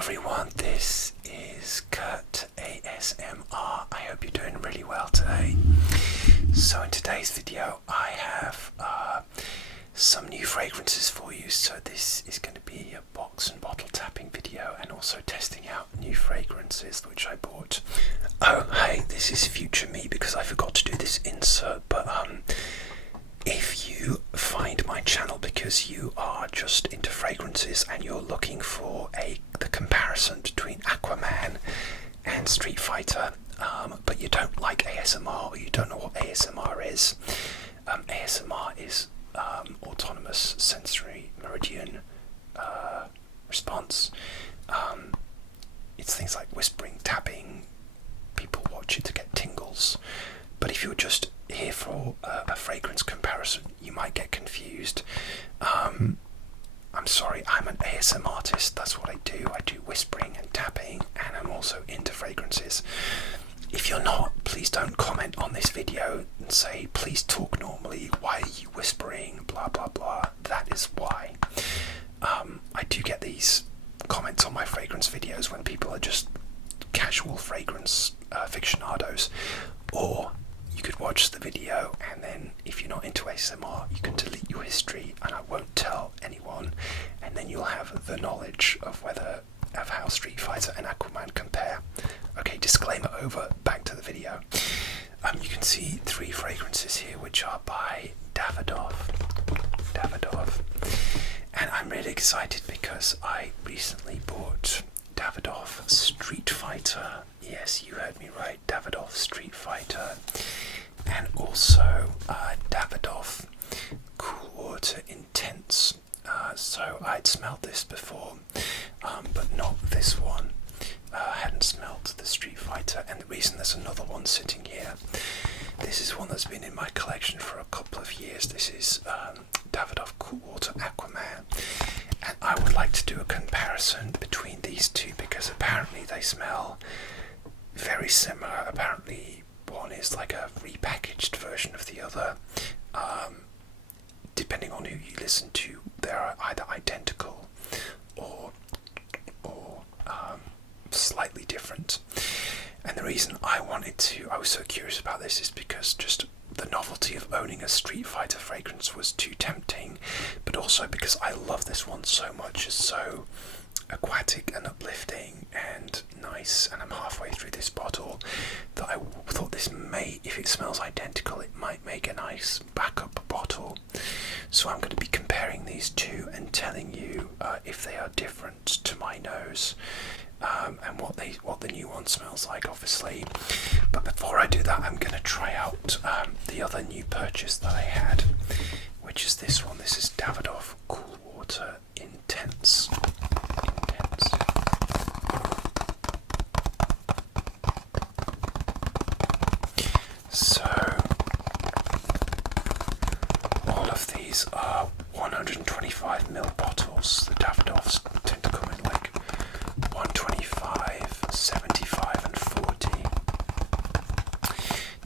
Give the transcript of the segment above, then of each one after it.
everyone, this is Kurt ASMR. I hope you're doing really well today. So in today's video I have some new fragrances for you. So this is going to be a box and bottle tapping video and also testing out new fragrances which I bought. Oh hey, this is future me because I forgot to do this insert, but if you find my channel because you are just into fragrances and you're looking for the comparison between Aquaman and Street Fighter, but you don't like ASMR or you don't know what ASMR is, ASMR is autonomous sensory meridian response. It's things like whispering, tapping. People watch it to get tingles, but if you're just here for a fragrance comparison, you might get confused. I'm sorry, I'm an ASMR artist. That's what I do. I do whispering and tapping, and I'm also into fragrances. If you're not, please don't comment on this video and say, please talk normally. Why are you whispering? Blah, blah, blah. That is why. I do get these comments on my fragrance videos when people are just casual fragrance aficionados, or you could watch the video and then if you're not into ASMR you can delete your history and I won't tell anyone, and then you'll have the knowledge of how Street Fighter and Aquaman compare. Okay, disclaimer over, back to the video. You can see three fragrances here which are by Davidoff, and I'm really excited because I recently bought Davidoff Street Fighter. Yes, you heard me right, Davidoff Street Fighter, and also Davidoff Cool Water Intense. So I'd smelled this before, but not this one. I hadn't smelled the Street Fighter, and the reason there's another one sitting here, this is one that's been in my collection for a couple of years. This is Davidoff Cool Water Aquaman, and I would like to do a comparison between these two because apparently they smell very similar. Apparently one is like a repackaged version of the other. Depending on who you listen to, they're either identical or slightly different. And the reason I was so curious about this is because just the novelty of owning a Street Fighter fragrance was too tempting, but also because I love this one so much. It's so aquatic and uplifting and nice, and I'm halfway through this bottle that I thought this may, if it smells identical, it might make a nice backup bottle. So I'm going to be comparing these two and telling you if they are different to my nose, and what the new one smells like, obviously. But before I do that, I'm going to try out the other new purchase that I had, which is this one. This is Davidoff Cool Water Intense. So all of these are 125ml bottles. The Davidoffs tend to come in like 125, 75 and 40.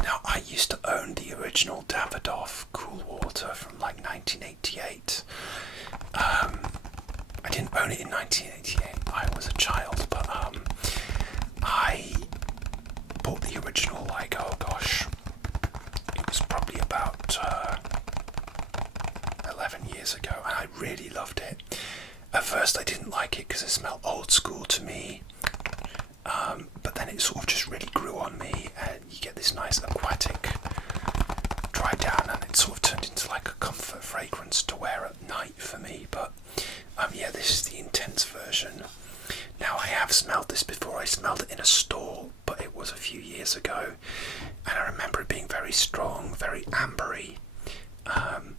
Now I used to own the original Davidoff Cool Water from like 1988. I didn't own it in 1988, I was a child, but I bought the original like, oh gosh, it was probably about 11 years ago, and I really loved it. At first I didn't like it because it smelled old school to me, but then it sort of just really grew on me, and you get this nice aquatic dry down, and it sort of turned into like a comfort fragrance to wear at night for me. But yeah, this is the intense version. Now I have smelled this before. I smelled it in a store, but it was a few years ago, and I remember it being very strong, very ambery, and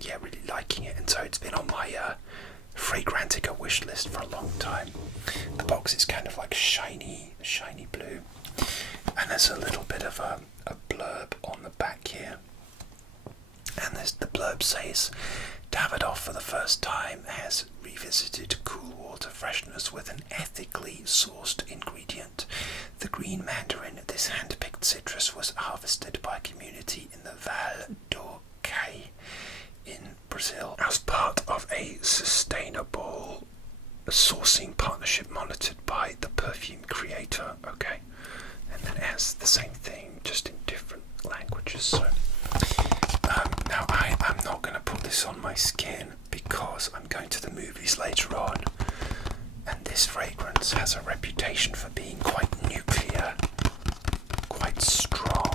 yeah, really liking it. And so it's been on my Fragrantica wish list for a long time. The box is kind of like shiny blue, and there's a little bit of a blurb on the back here, and the blurb says, Davidoff for the first time has revisited cool water freshness with an ethically sourced ingredient. The green mandarin, this hand-picked citrus, was harvested by a community in the Val d'Orcai in Brazil as part of a sustainable a sourcing partnership monitored by the perfume creator. Okay, and then it has the same thing, just in different languages. So now I am not going to put this on my skin because I'm going to the movies later on, and this fragrance has a reputation for being quite nuclear, quite strong.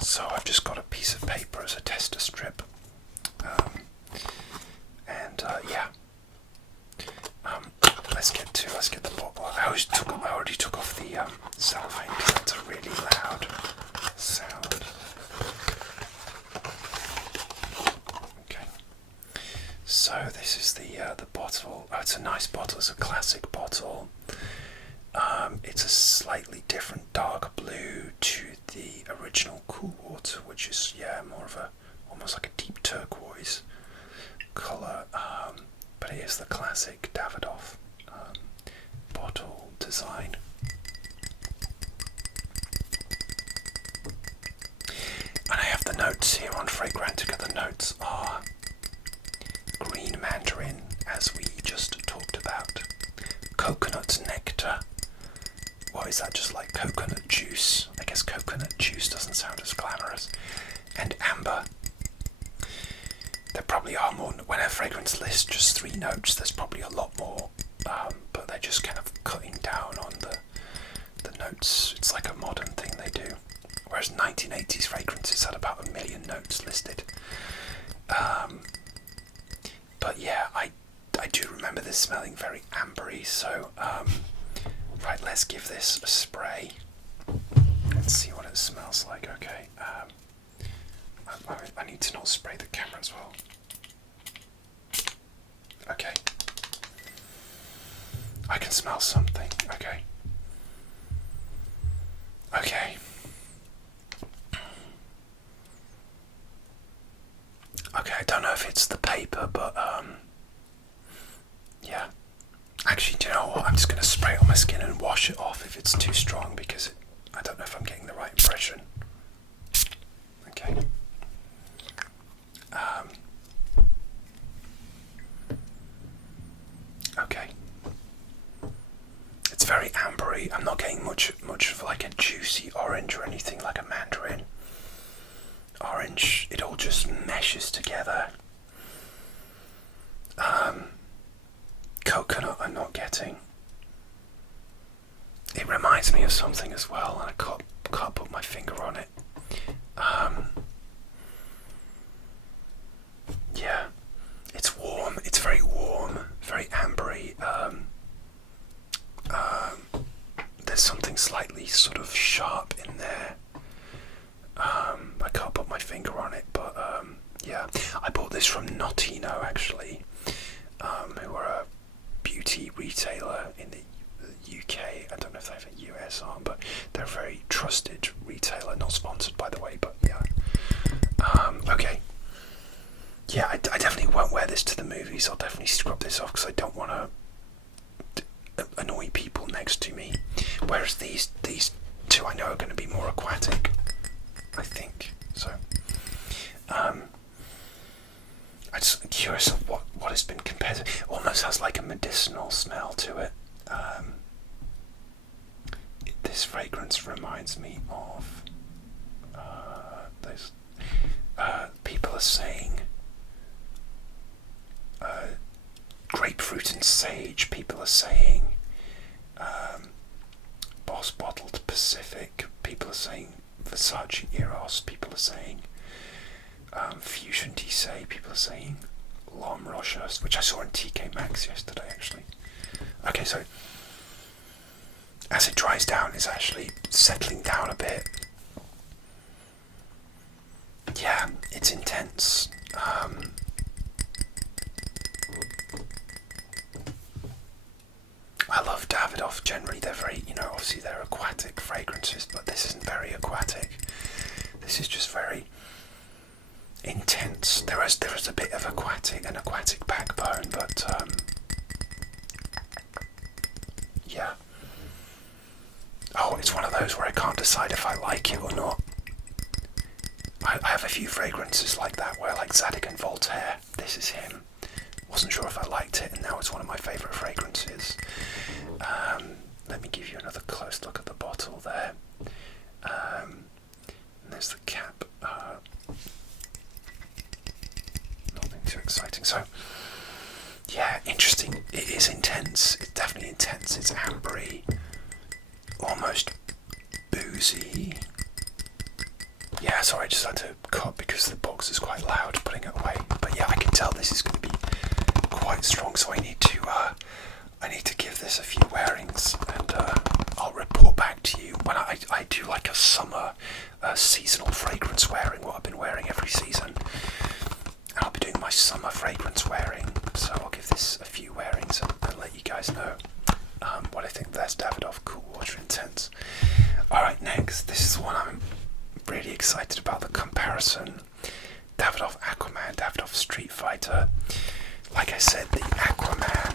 So I've just got a piece of paper as a tester strip, let's get the bottle. I already took off the cellophane because that's a really loud sound. Okay, so this is the bottle. Oh, it's a nice bottle. It's a classic bottle. It's a slightly different dark blue to the original Cool Water, which is more of a almost like a deep turquoise colour. But it is the classic Davidoff bottle design. And I have the notes here on Fragrantica. The notes are green mandarin, as we just talked about, coconut nectar. What is that, just like coconut juice? I guess coconut juice doesn't sound as glamorous. And amber. There probably are more. When a fragrance lists just 3 notes, there's probably a lot more, but they're just kind of cutting down on the notes. It's like a modern thing they do. Whereas 1980s fragrances had about 1 million notes listed. But yeah, I do remember this smelling very ambery, so right, let's give this a spray and see what it smells like. Okay, I need to not spray the camera as well. Okay, I can smell something. Okay, I don't know if it's the paper, but yeah. Actually, do you know what? I'm just going to spray it on my skin and wash it off if it's too strong, because I don't know if I'm getting the right impression. Okay. Okay. It's very ambery. I'm not getting much of like a juicy orange or anything like a mandarin orange. It all just meshes together. Coconut I'm not getting. It reminds me of something as well, and I can't put my finger on it. Yeah, it's warm. It's very warm, very ambery. There's something slightly sort of sharp in there. I can't put my finger on it, but yeah. I bought this from Notino, actually, who are a beauty retailer in the UK. I don't know if they have a US arm, but they're a very trusted retailer. Not sponsored, by the way, but yeah. Okay. Yeah, I definitely won't wear this to the movies. I'll definitely scrub this off because I don't want to annoy people next to me. Whereas these two I know are going to be more aquatic, I think. So, I'm just curious of what has been compared to. It almost has like a medicinal smell to it. This fragrance reminds me of those. People are saying grapefruit and sage. People are saying Boss Bottled Pacific. People are saying Versace Eros. People are saying Fusion Tissé. People are saying L'Homme Rocheuse, which I saw in TK Maxx yesterday, actually. Okay, so as it dries down, it's actually settling down a bit. Yeah, it's intense. I love Davidoff generally. They're very, obviously they're aquatic fragrances, but this isn't very aquatic. This is just very intense. There is a bit of an aquatic backbone, but yeah. Oh, it's one of those where I can't decide if I like it or not. I have a few fragrances like that where, like Zadig and Voltaire, this is him. Or wasn't sure if I liked it, and now it's one of my favourite fragrances. Let me give you another close look at the bottle there. And there's the cap. Nothing too exciting. So, yeah, interesting. It is intense. It's definitely intense. It's ambery, almost boozy. Yeah, sorry, I just had to cut because the box is quite loud putting it away. But yeah, I can tell this is going to be quite strong, so I need to give this a few wearings, and I'll report back to you when I do like a summer seasonal fragrance wearing, what I've been wearing every season. And I'll be doing my summer fragrance wearing, so I'll give this a few wearings and let you guys know what I think. That's Davidoff Cool Water Intense. Alright, next, this is one I'm really excited about, the comparison. Davidoff Aquaman, Davidoff Street Fighter. Like I said, the Aquaman,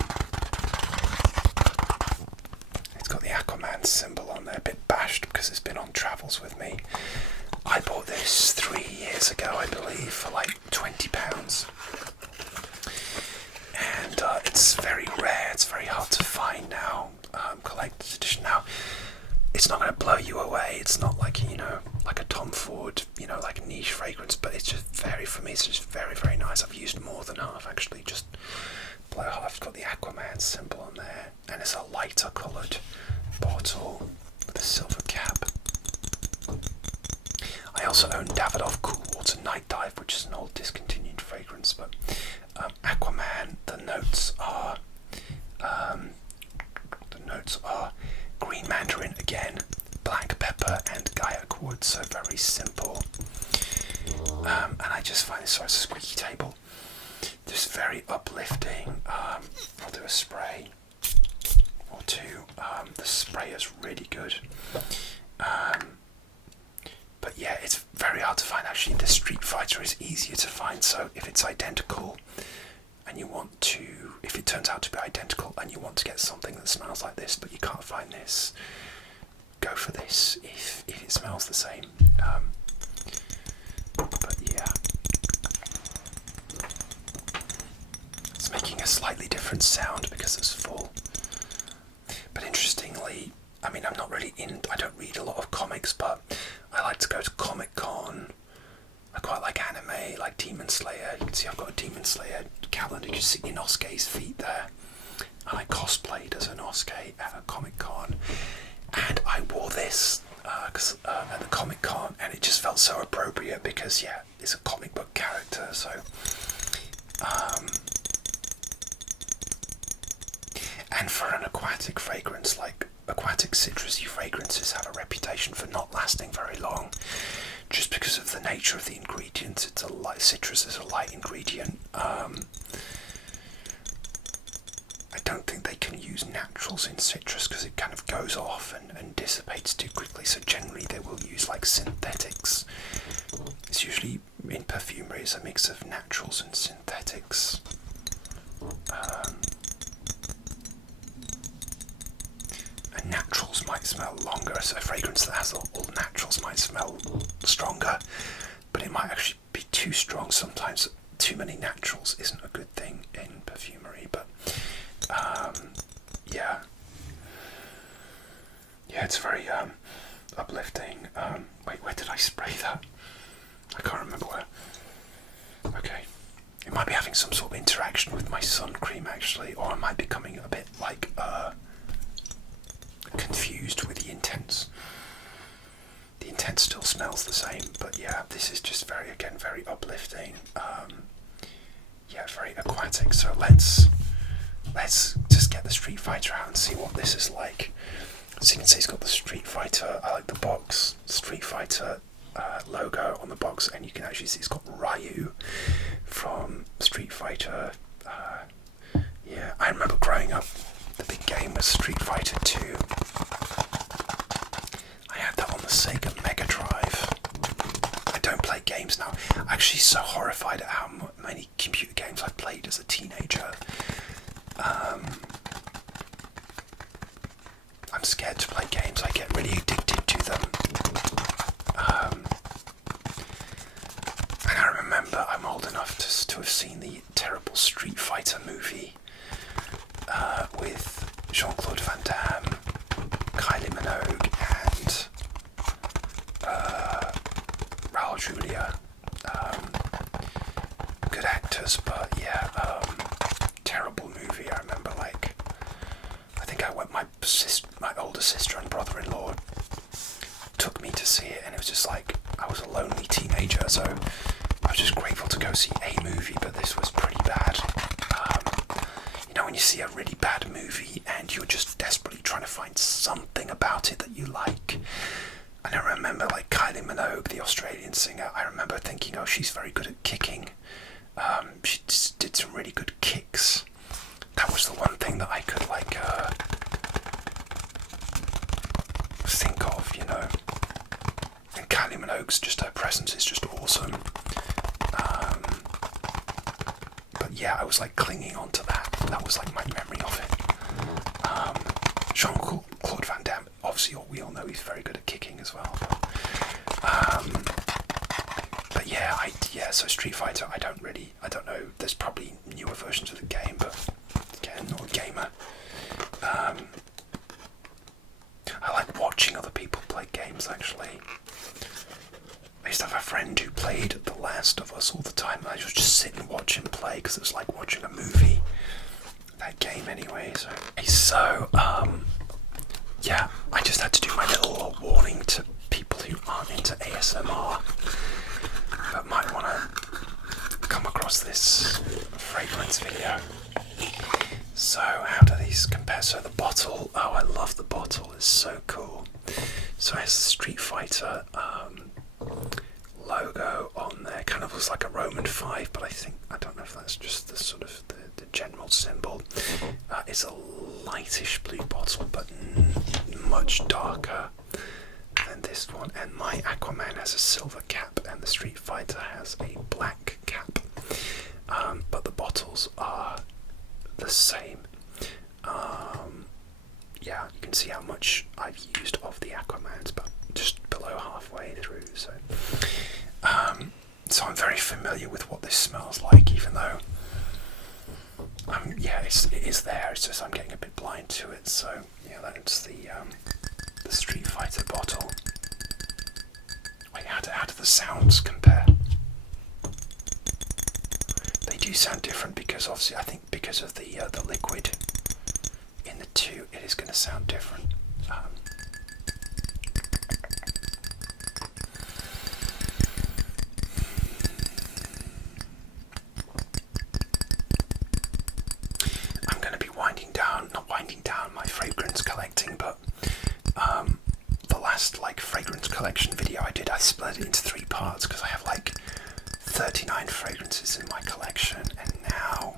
it's got the Aquaman symbol on there, a bit bashed because it's been on travels with me. I bought this 3 years ago, I believe, for like £20. And it's very rare, it's very hard to find now, collector's edition. Now, it's not going to blow you away, it's not like, like a Tom Ford, like a niche fragrance, but it's just for me, it's just very, very nice. I've used more than half, actually, just below half. It's got the Aquaman symbol on there, and it's a lighter coloured bottle with a silver cap. I also own Davidoff Cool Water Night Dive, which is an old discontinued fragrance, but Aquaman, the notes are green mandarin again, black pepper and gaiac wood, so very simple. And I just find this sort of squeaky table just very uplifting. I'll do a spray or two. The spray is really good. But yeah, it's very hard to find. Actually, the Street Fighter is easier to find, so if it's identical and you want to, if it turns out to be identical and you want to get something that smells like this but you can't find this, go for this if it smells the same. But yeah, it's making a slightly different sound because it's full. But interestingly, I mean, I don't read a lot of comics, but I like to go to Comic-Con. I quite like anime, like Demon Slayer. You can see I've got a Demon Slayer calendar. You can see Inosuke's feet there. And I cosplayed as Inosuke at a Comic-Con. And I wore this at the Comic-Con, and it just felt so appropriate because, yeah, it's a comic book character, so... and for an aquatic fragrance, like aquatic citrusy fragrances have a reputation for not lasting very long, just because of the nature of the ingredients. Citrus is a light ingredient. I don't think they can use naturals in citrus because it kind of goes off and dissipates too quickly, so generally they will use like synthetics. It's usually in perfumery, it's a mix of naturals and synthetics. And naturals might smell longer, so a fragrance that has all naturals might smell stronger, but it might actually be too strong. Sometimes too many naturals isn't a good thing in perfumery, but yeah, it's very uplifting. Wait, where did I spray that? I can't remember where. Okay, it might be having some sort of interaction with my sun cream actually, or I might be becoming a bit like confused with the intense. The intense still smells the same, but yeah, this is just very uplifting. Yeah, very aquatic. So let's just get the Street Fighter out and see what this is like. So you can see it's got the Street Fighter, I like the box, Street Fighter logo on the box, and you can actually see it's got Ryu from Street Fighter. Yeah, I remember growing up, the big game was Street Fighter 2. I had that on the Sega Mega Drive. I don't play games now. I'm actually so horrified at how many computer games I played as a teenager. I'm scared to play games. I get really addicted to them. And I remember I'm old enough to have seen the terrible little Street Fighter movie with Jean-Claude Van Damme, Kylie Minogue, and Raul Julia. Good actors, but yeah, terrible movie. I remember, like, I think I went. My older sister and brother-in-law took me to see it, and it was just like I was a lonely teenager, so I was just grateful to go see a movie. But this was pretty bad. You know, when you see a really bad movie and you're just desperately trying to find something about it that you like. And I remember, like, Kylie Minogue, the Australian singer, I remember thinking, oh, she's very good at kicking. She just did some really good kicks. That was the one thing that I could, like, think of, you know. And Kylie Minogue's, just her presence is just awesome. But yeah, I was, like, clinging on to that. That was, like, my memory of it. Jean-Claude Van Damme, obviously, we all know he's very good at kicking as well. But yeah, so Street Fighter, I don't know, there's probably newer versions of the game, but again, not a gamer. I like watching other people play games, actually. I used to have a friend who played The Last of Us all the time, and I would just sit and watch him play, because it was like watching a movie. That game anyway, so yeah, I just had to do my little warning to people who aren't into ASMR, but might want to come across this fragrance video. So how do these compare? So the bottle, oh, I love the bottle, it's so cool. So it has the Street Fighter logo on there, kind of looks like a Roman 5, but I don't know if that's just the sort of the general symbol. It's a lightish blue bottle, but much darker than this one, and my Aquaman has a silver cap and the Street Fighter has a black cap, but the bottles are the same. Yeah, you can see how much I've used of the Aquaman's, but just below halfway through, so I'm very familiar with what this smells like, even though yeah, it is there, it's just I'm getting a bit blind to it. So yeah, that's the Street Fighter bottle. Wait, how do the sounds compare? They do sound different, because obviously I think because of the liquid in the two, it is going to sound different. I'm going to be not winding down my fragrance collecting, but the last fragrance collection video I did, I split it into 3 parts, because I have 39 fragrances in my collection, and now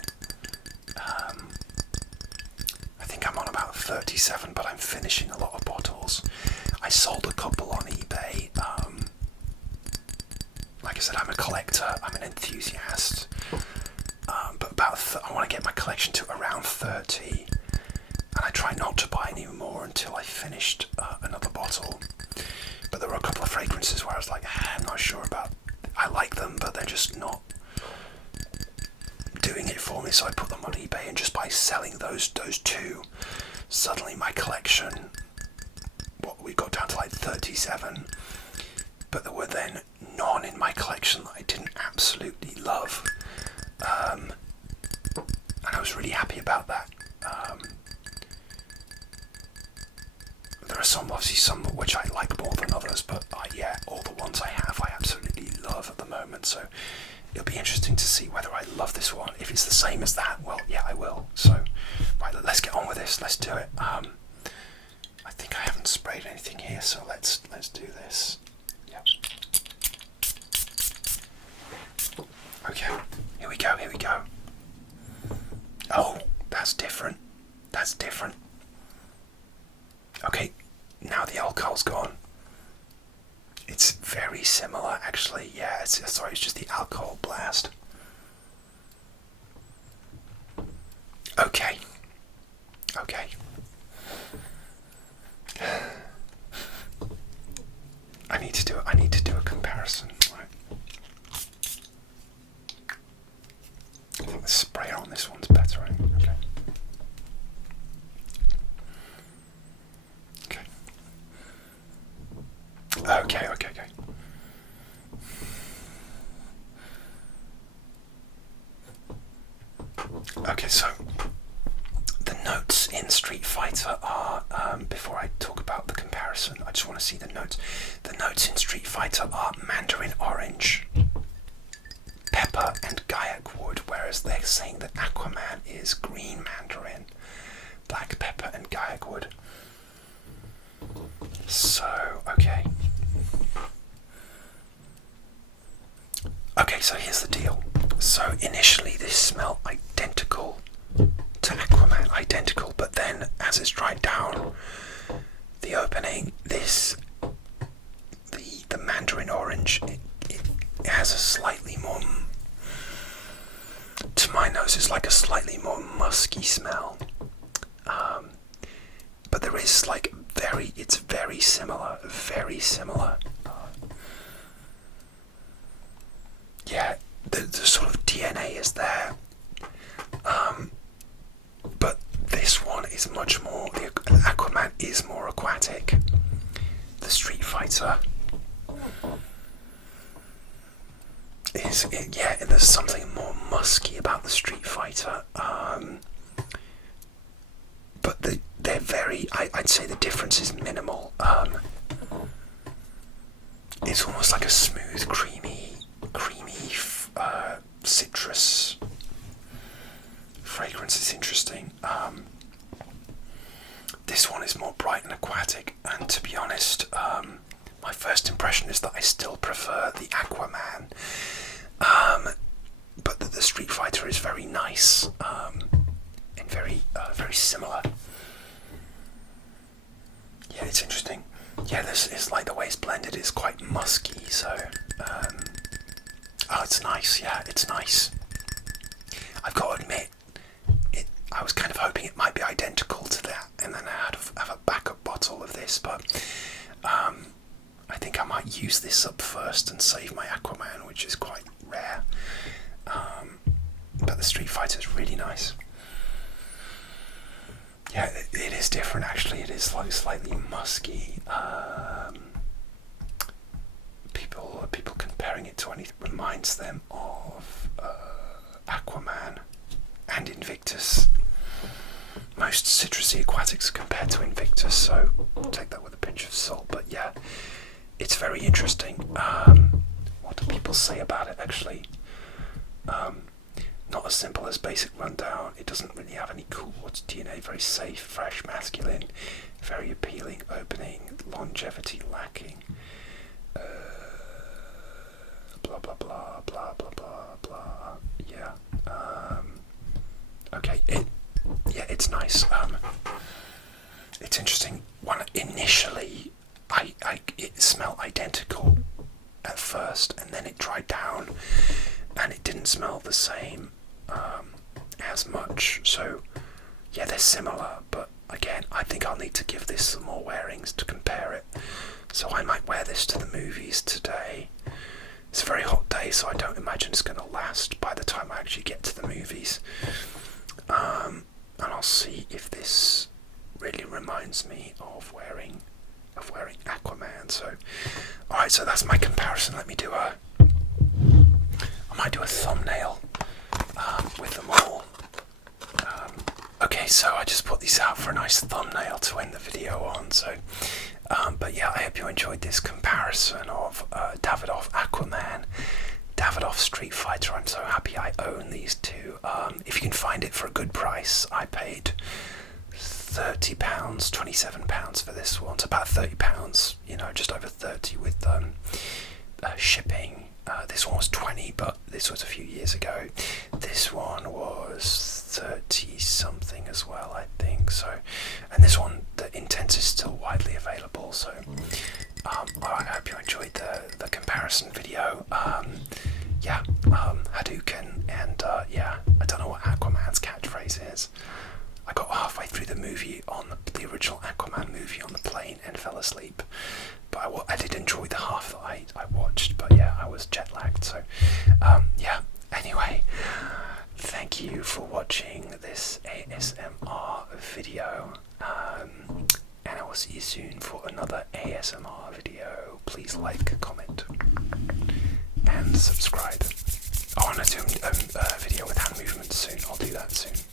I think I'm on about 37, but I'm finishing a lot of bottles. I sold a couple on eBay. Like I said, I'm a collector, I'm an enthusiast, but I want to get my collection to around 30, and I try not to buy any more until I finished another bottle. But there were a couple of fragrances where I was like, I'm not sure about, I like them, but they're just not doing it for me, so I put them on eBay, and just by selling those 2, suddenly my collection, we got down to 37, but there were then none in my collection that I didn't absolutely love, and I was really happy about that. There are obviously some which I like more than others, but yeah, all the ones I have I absolutely love at the moment, so it'll be interesting to see whether I love this one. If it's the same as that, well, yeah, I will. So, right, let's get on with this. Let's do it. I think I haven't sprayed anything here, so let's do this. Yep. Okay, here we go. Oh, that's different. Okay, now the alcohol's gone. It's very similar, actually. Yeah, it's just the alcohol blast. Okay. I need to do a comparison. Right. I think the spray Okay, so the notes in Street Fighter are, before I talk about the comparison, I just want to see the notes. The notes in Street Fighter are mandarin orange, pepper, and gaiac wood, whereas they're saying that Aquaman is green mandarin, black pepper, and gaiac wood. So, okay. Okay, so here's the deal. So initially this smelled identical to Aquaman, identical, but then as it's dried down, the opening, the mandarin orange, it has a slightly more, to my nose, it's like a slightly more musky smell. But there is like it's very similar, very similar. Yeah, the sort of DNA is there. But this one is much more, the Aquaman is more aquatic. The Street Fighter is, yeah, there's something more musky about the Street Fighter. But they're very, I'd say the difference is minimal. It's almost like a smooth, creamy citrus fragrance. Is interesting. This one is more bright and aquatic, and to be honest, my first impression is that I still prefer the Aquaman, but the Street Fighter is very nice, and very similar. Yeah, it's interesting. Yeah, this is like the way it's blended is quite musky, so oh, it's nice. Yeah, it's nice. I've got to admit, I was kind of hoping it might be identical to that, and then I had to have a backup bottle of this, but I think I might use this up first and save my Aquaman, which is quite rare. But the Street Fighter is really nice. Yeah, it is different actually. It is like slightly musky. People comparing it to anything reminds them of Aquaman and Invictus. Most citrusy aquatics are compared to Invictus, so take that with a pinch of salt. But yeah, it's very interesting. What do people say about it actually? Not as simple as basic rundown. It doesn't really have any cool words. DNA very safe, fresh, masculine, very appealing opening, longevity lacking. Blah blah blah blah blah blah blah. Yeah. Okay. It's nice. It's interesting. Initially, it smelled identical at first, and then it dried down, and it didn't smell the same as much. So yeah, they're similar, but again, I think I'll need to give this some more wearings to compare it. So I might wear this to the movies today. It's a very hot day, so I don't imagine it's going to last by the time I actually get to the movies. And I'll see if this really reminds me of wearing Aquaman. So, all right, so that's my comparison. I might do a thumbnail with them all. Okay, so I just put these out for a nice thumbnail to end the video on. So, but yeah, I hope you enjoyed this comparison of Davidoff Aquaman, Davidoff Street Fighter. I'm so happy I own these two. If you can find it for a good price, I paid £30, £27 for this one. It's about £30, just over 30 with shipping. This one was 20, but this was a few years ago. This one was 30 something as well, I think. So, and this one, the Intense is still widely available. So, I hope you enjoyed the comparison video. Hadouken, and I don't know what Aquaman's catchphrase is. I got halfway through the movie on the original Aquaman movie on the plane and fell asleep. But I did enjoy the half that I watched. But yeah, I was jet lagged. So anyway, thank you for watching this ASMR video. And I will see you soon for another ASMR video. Please like, comment, and subscribe. I want to do a video with hand movements soon. I'll do that soon.